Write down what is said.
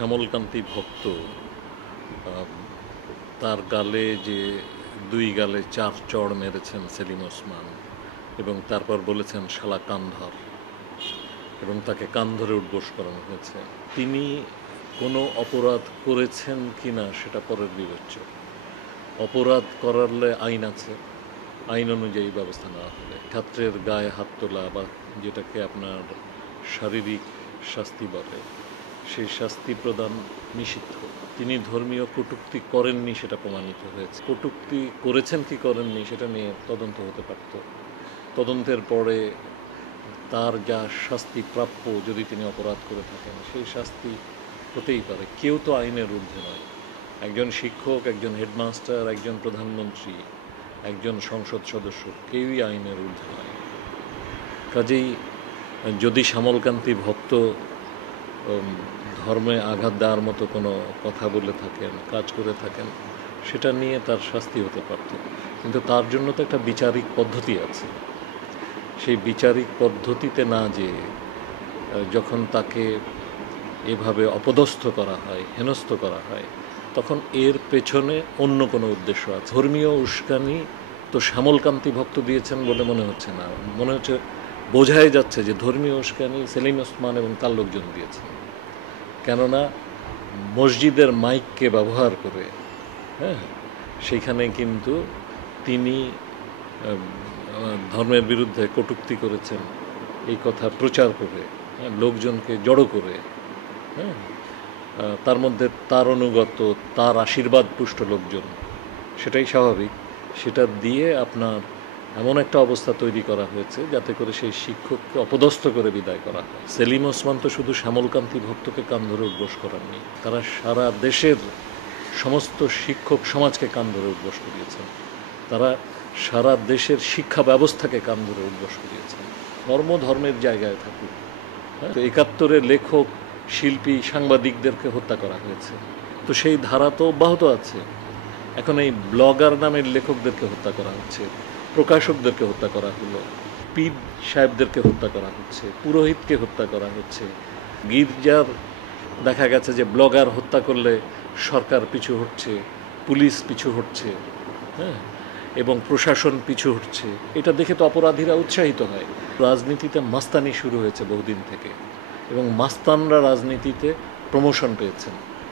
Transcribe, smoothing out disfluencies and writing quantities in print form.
শ্যামলকান্তি ভক্ত তার গালে যে দুই গালে 4 চড় মেরেছেন সেলিম ওসমান এবং তারপর বলেছেন শালা কান ধর, এবং তাকে কান ধরে উঠবোস করানো হয়েছে। তিনি কোনো অপরাধ করেছেন কি না সেটা পরের বিবেচ্য। অপরাধ করালে আইন আছে, আইন অনুযায়ী ব্যবস্থা নেওয়া হবে। ছাত্রের গায়ে হাত তোলা বা যেটাকে আপনার শারীরিক শাস্তি বলে, সেই শাস্তি প্রদান নিষিদ্ধ। তিনি ধর্মীয় কটূক্তি করেননি সেটা প্রমাণিত হয়েছে। কটূক্তি করেছেন কি করেননি সেটা নিয়ে তদন্ত হতে পারত। তদন্তের পরে তার যা শাস্তি প্রাপ্য, যদি তিনি অপরাধ করে থাকেন, সেই শাস্তি হতেই পারে। কেউ তো আইনের ঊর্ধ্বে নয়। একজন শিক্ষক, একজন হেডমাস্টার, একজন প্রধানমন্ত্রী, একজন সংসদ সদস্য, কেউই আইনের ঊর্ধ্বে নয়। কাজেই যদি শ্যামলকান্তি ভক্ত ধর্মে আঘাত দেওয়ার মতো কোনো কথা বলে থাকেন, কাজ করে থাকেন, সেটা নিয়ে তার শাস্তি হতে পারত। কিন্তু তার জন্য তো একটা বিচারিক পদ্ধতি আছে। সেই বিচারিক পদ্ধতিতে না যেয়ে যখন তাকে এভাবে অপদস্থ করা হয়, হেনস্থ করা হয়, তখন এর পেছনে অন্য কোনো উদ্দেশ্য আছে। ধর্মীয় উস্কানি তো শ্যামলকান্তি ভক্ত দিয়েছেন বলে মনে হচ্ছে না। মনে হচ্ছে, বোঝাই যাচ্ছে যে ধর্মীয় উস্কানি সেলিম ওসমান এবং তার লোকজন দিয়েছেন। কেননা মসজিদের মাইককে ব্যবহার করে, সেইখানে কিন্তু তিনি ধর্মের বিরুদ্ধে কটূক্তি করেছেন এই কথা প্রচার করে, লোকজনকে জড়ো করে, তার মধ্যে তার অনুগত, তার আশীর্বাদ পুষ্ট লোকজন, সেটাই স্বাভাবিক। সেটা দিয়ে আপনার এমন একটা অবস্থা তৈরি করা হয়েছে যাতে করে সেই শিক্ষককে অপদস্থ করে বিদায় করা হয়। সেলিম ওসমান তো শুধু শ্যামলকান্তি ভক্তকে কান ধরে উদ্বোস করাননি, তারা সারা দেশের সমস্ত শিক্ষক সমাজকে কান ধরে উদ্বোস করিয়েছেন। তারা সারা দেশের শিক্ষা ব্যবস্থাকে কান ধরে উদ্বোস করিয়েছেন। ধর্মের জায়গায় থাকুক। তো 71-এ লেখক, শিল্পী, সাংবাদিকদেরকে হত্যা করা হয়েছে, তো সেই ধারা তো অব্যাহত আছে। এখন এই ব্লগার নামের লেখকদেরকে হত্যা করা হচ্ছে, প্রকাশকদেরকে হত্যা করা হলো, পীর সাহেবদেরকে হত্যা করা হচ্ছে, পুরোহিতকে হত্যা করা হচ্ছে। গির্জার দেখা গেছে যে ব্লগার হত্যা করলে সরকার পিছু হটছে, পুলিশ পিছু হটছে, এবং প্রশাসন পিছু হটছে। এটা দেখে তো অপরাধীরা উৎসাহিত হয়। রাজনীতিতে মাস্তানি শুরু হয়েছে বহুদিন থেকে, এবং মাস্তানরা রাজনীতিতে প্রমোশন পেয়েছেন।